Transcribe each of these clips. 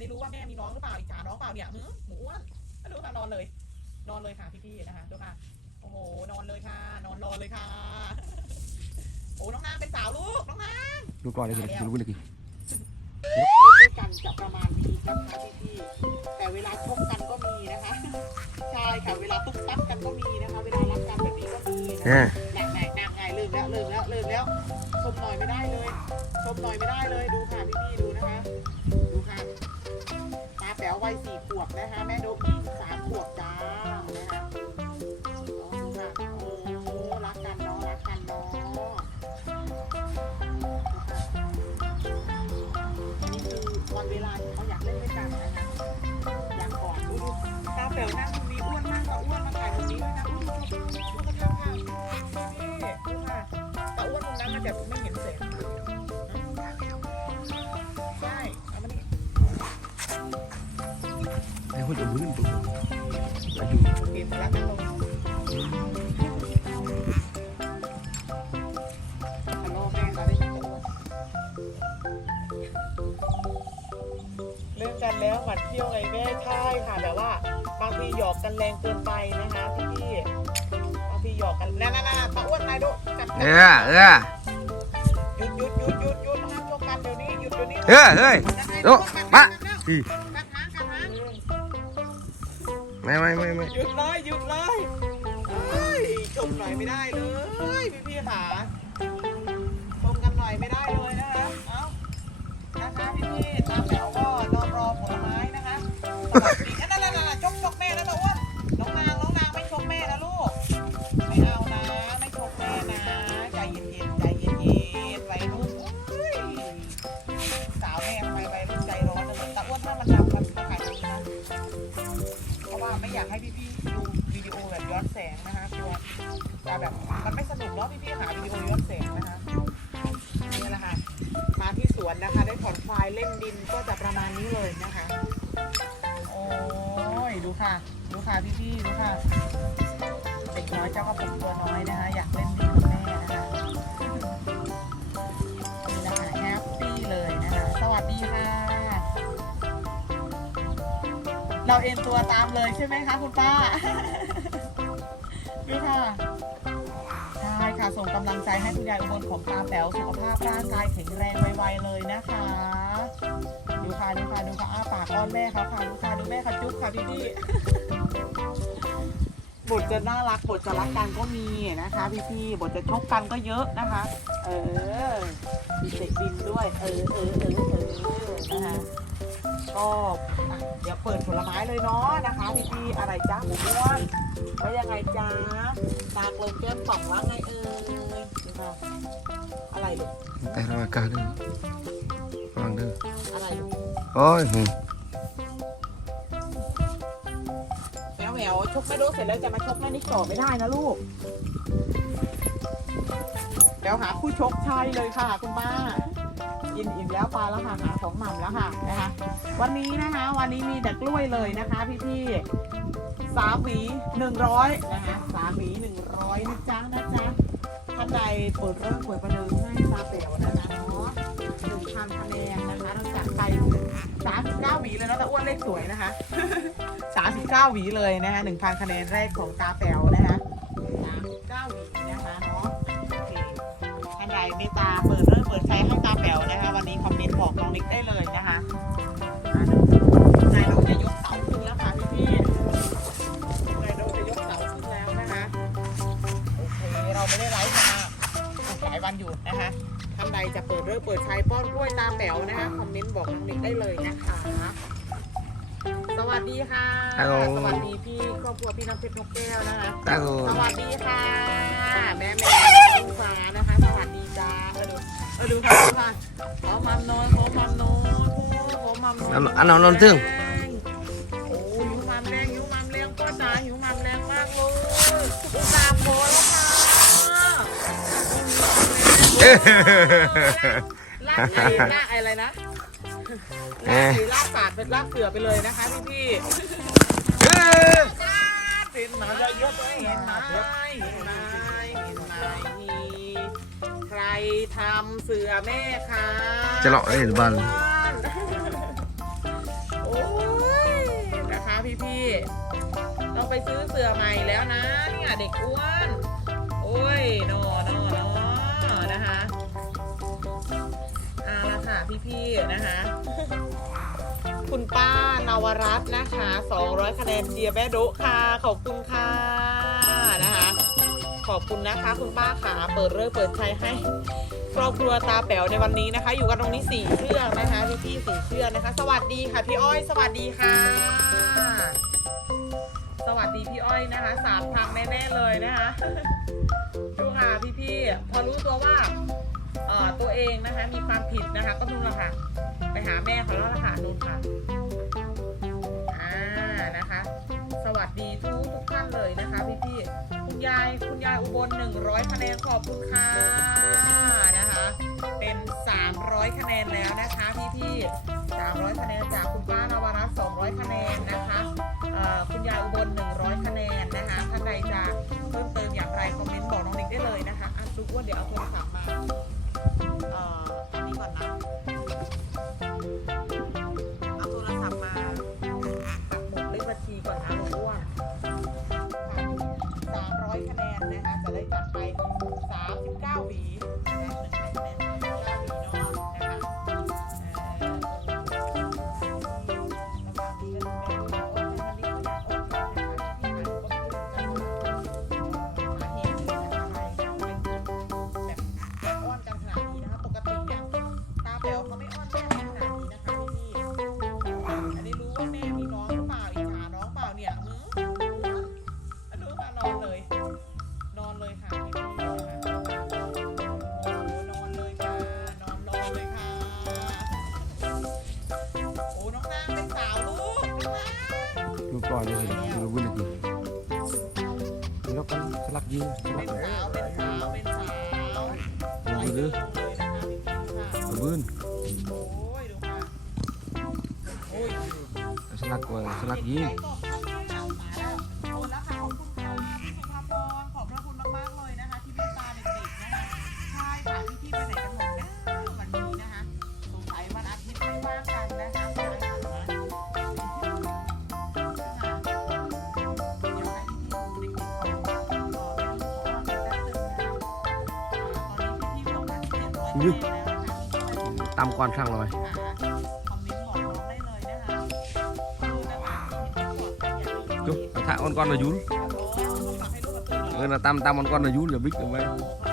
นี้รู้ว่าแม่มีน้องหรือเปล่าอิจฉาน้องเปล่าเนี่ยหือหมูอ้วนอะดูค่ะนอนเลย นอนเลยค่ะพี่ๆนะคะดูค่ะโอ้โหนอนเลยค่ะ นอนรอเลยค่ะ โอ้น้องนางเป็นสาวลูกน้องนางดูก่อนเลยสิดูเลยสิด้วยกันจะประมาณนี้นะคะพี่ๆแต่เวลาชกกันก็มีนะคะใช่ค่ะเวลาตุ๊กตักกันก็มีนะคะ เวลารักกันแบบนี้ก็มีนะเนี่ยแหน่แหน่แหน่ไงลืมแล้วลืมแล้วลืมแล้วชมหน่อยไม่ได้เลยชมหน่อยไม่ได้เลยดูค่ะพี่ๆดูนะคะ ดูค่ะตาแป๋ วัยสี่ขวบนะคะแม่ดก ไอ้คนจะมือตัวแล้วดูเก็บมาแล้วกันลงฮัลโหลแม่เราได้ตัวเลิกกันแล้วหวัดเที่ยวไงแม่ใช่ค่ะแต่ว่า บางทีหยอกกันแรงเกินไปนะคะพี่พี่บางทีหยอกกันนั่นนั่นนั่นตาอ้วนนายดูจับเออเออหยุดหยุดหยุดหยุดหยุดห้ามชกกันเดี๋ยวนี้หยุดเดี๋ยวนี้เออเฮ้ยโอ้มา ไม่ไม่ไม่ไม่หยุดเลยหยุดเลยเอ้ยชมหน่อยไม่ได้เลยพี่พี่ขาชมกันหน่อยไม่ได้เลยนะคะเอ้านะคะพี่พี่ตามแถวก็รอรอผลไม้นะคะสวัสดี อยากให้พี่ๆดูวิดีโอแบบย้อนแสงนะคะกลัวจะแบบมันไม่สนุกเนาะพี่ๆหาวิดีโอย้อนแสงนะคะนี่แหละค่ะมาที่สวนนะคะ ได้ผ่อนคลายเล่นดินก็จะประมาณนี้เลยนะคะ โอ้ยดูค่ะ ดูค่ะพี่ๆดูค่ะเด็กน้อยเจ้ากระปุกตัวน้อยนะคะ อยากเล่นดินแม่ เราเอ็นตัวตามเลยใช่ไหมคะคุณป้าดูค่ะ ใช่ค่ะ ส่งกำลังใจให้คุณยายอุบลของตาแป๋วสุขภาพร่างกายแข็งแรงไวๆเลยนะคะ ดูค่ะดูค่ะดูค่ะอ้าปากอ้อนแม่เขาค่ะดูค่ะดูแม่เขาจุ๊บค่ะพี่พี่ๆบทจะน่ารักบทจะรักกันก็มีนะคะพี่พี่ๆบทจะชกกันก็เยอะนะคะ เออมีเตะดินด้วย เออเออเออเออนะคะ ก็อะเดี๋ยวเปิดผลไม้เลยเนาะนะคะพี่พี่ๆอะไรจ้าหมูม้วนว่ายังไงจ้าตากลงแก้มป่องว่าไงเอ่ยดูค่ะอะไรลูกแต่เราอากาศด้วยฟังด้วยอะไรลูกโอ้ยแมวแมวชกไม่รู้เสร็จแล้วจะมาชกแม่นิกต่อไม่ได้นะลูกเดี๋ยวหาคู่ชกใช่เลยค่ะคุณป้า กินอิ่มแล้วปลาแล้วค่ะหาของหม่ำแล้วค่ะนะคะ วันนี้นะคะ วันนี้มีแต่กล้วยเลยนะคะ พี่พี่ๆสามหวีหนึ่งร้อยนะคะสามหวีหนึ่งร้อยนะจ๊ะนะจ๊ะท่านใดเปิดเริ่มเปิดประเดิมให้ตาเป๋วนะคะเนาะหนึ่งพันคะแนนนะคะเราจัดไปสามสิบเก้าหวีเลยเนาะแต่อ้วนเลขสวยนะคะสามสิบเก้าหวีเลยนะคะหนึ่งพันคะแนนแรกของตาแป๋วนะคะสามสิบเก้าหวีนะคะเนาะโอเคท่านใดเมตตาเปิด เริ่มเปิดใจให้ตาแป๋วนะคะ วันนี้คอมเมนต์บอกน้องนิกได้เลยนะคะอะนายเราจะยกเสาขึ้นแล้วค่ะพี่พี่นายเราจะยกเสาขึ้นแล้วนะคะโอเคเราไม่ได้ไลฟ์มาหลายวันอยู่นะคะท่านใดจะเปิดเริ่มเปิดใจป้อนกล้วยตาแป๋วนะคะคอมเมนต์บอกน้องนิกได้เลยนะคะ สวัสดีค่ะฮัลโหลสวัสดีพี่ครอบครัวพี่น้ำเพชรนกแก้วนะคะตาโกสวัสดีค่ะ แม่แม่ลูกฟ้านะคะ สวัสดีจ้าเออ ดูเออดูค่ะดูค่ะขอมัมนอนขอมัมนอนขอมัมนอนอันนอนนอนตึงโอ้หิวมัมแรงหิวมัมแรงพ่อจ๋าหิวมัมแรงมากเลยอุตาห์โพสแล้วค่ะเอ้ยลากไอ้ลากอะไรนะลากไอ้ลากสาดเป็นลากเสือไปเลยนะคะพี่พี่เอ้ยเห็นไหมเยอะเห็นไหมเห็นไหมเห็นไหม ทำเสือแม่คะจะเลาะไอ้บ้านนโอ้ยนะคะพี่ๆต้องไปซื้อเสือใหม่แล้วนะเนี่ยเด็กอ้วนโอ้ยนอนอนอนะคะเอาละค่ะพี่ๆนะคะ คุณป้านวรัตน์นะคะ200คะแนนเดียแม่โดะค่ะขอบคุณค่ะนะคะขอบคุณนะคะ คุณป้าขาเปิดเริ่มเปิดใจให้ ครอบครัวตาแป๋วในวันนี้นะคะ อยู่กันตรงนี้สี่เชือกนะคะพี่พี่สี่เชือกนะคะ สวัสดีค่ะพี่อ้อย สวัสดีค่ะ สวัสดีพี่อ้อยนะคะสามทางแน่ๆเลยนะคะดูค่ะพี่พี่พอรู้ตัวว่าเอ่อตัวเองนะคะมีความผิดนะคะ ก็นู่นละค่ะ ไปหาแม่เขาแล้วละค่ะนู่นค่ะอ่านะคะ สวัสดีทุกทุกท่านเลยนะคะพี่พี่คุณยายคุณยายอุบล100คะแนนขอบคุณค่ะ 300 คะแนนจากคุณป้านวรัตน์200 คะแนนนะคะคุณยายอุบล 100 คะแนนนะคะท่านใดจะเพิ่มเติมอย่างไรคอมเมนต์บอกน้องนิกได้เลยนะคะอะทุกว่าเดี๋ยวเอาโทรศัพท์มา ก่อนเลยดูวินเลยดูแล้วกันสลักยิงสลัเป็กเลยสาเป็นสาวเป็นสาวดูดูเลยนะคะพี่พี่ค่ะดูวุ่นโอ้ยดูค่ะโอ้ยสลักก่อนสลักยิง นนแล้วนะคะตำก่อนช่างหน่อยคอมเมนต์บอกน้องได้เลยนะคะดูนะคะเห็นก่อนกันอย่าลืมจุ๊บถ้าอ่อน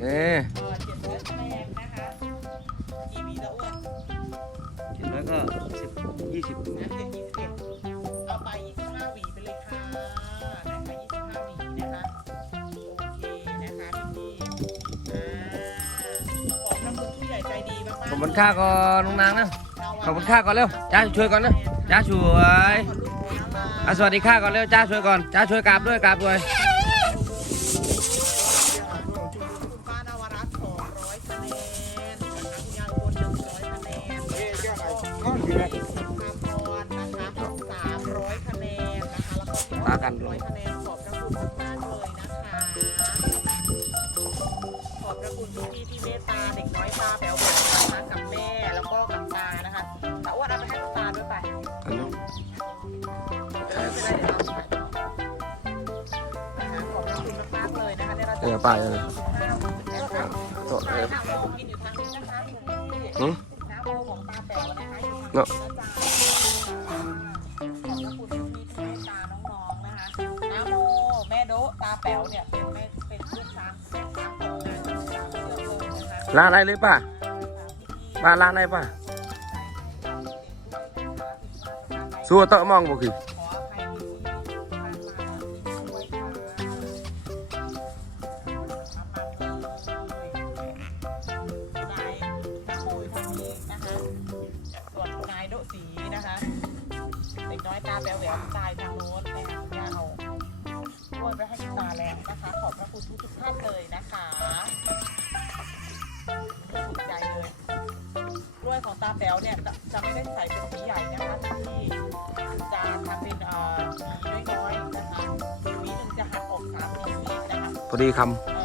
ก่อนนะยุนอ๋อต้องฝากให้ลูกกับตื่นเหรเอออนะตำตำอ่อนก่อนนะยุนอย่าบิ๊กเอาไว้เอ๊ะแล้วก็สิบยี่สิบเอาไป25หวีไปเลยค่ะนะคะ25หวีนะคะ โอเคนะคะพี่ๆอ่าขอบพระคุณผู้ใหญ่ใจดีมากๆขอบคุณค่าก่อนน้องนางนะ ขอบคุณค่าก่อนเร็วจ้าช่วยก่อนนะจ้าช่วยอะสวัสดีค่าก่อนเร็วจ้าช่วยก่อนจ้าช่วยกราบด้วยกราบด้วย นะคะแล้วก็พี่อ้อย100คะแนนขอบพระคุณมากๆเลยนะคะ ขอบพระคุณพี่ๆที่เมตตาเด็กน้อยตาแป๋วๆนะคะกับแม่แล้วก็กับตานะคะตาอ้วนเอาไปให้คุณตาด้วยไปอันนี้เออไม่เป็นไรเดี๋ยวเราไปนะคะขอบพระคุณมากๆเลยนะคะได้รับเออป้ายเลยข้าวโต๊ะเออ น้ำโมกินอยู่ทางนี้นะคะอยู่ที่หืม น้ำโมของตาแป๋วนะคะอยู่ทางเนาะนี้นะจ๊ะ ร้านอะไรเลยป่ะบ้านร้านอะไรป่ะสัวเตอะมองบ่คือขออภัยที่ที่ผ่านต้นไนโดสีนะคะเด็กน้อยตาแป๋วแหววตายทางโน้นนะคะคุณย่าเอากล้วยไปให้ตาแล้วนะคะ ขอบพระคุณทุกท่านเลยนะคะ สุดใจเลยกล้วยของตาแป๋วเนี่ยจะจะไม่ได้ใส่เป็นสีใหญ่นะคะที่จะทำเป็นเอ่อสีน้อยๆนะคะสีหนึ่งจะหักออกสามสีนะคะพอดีคำ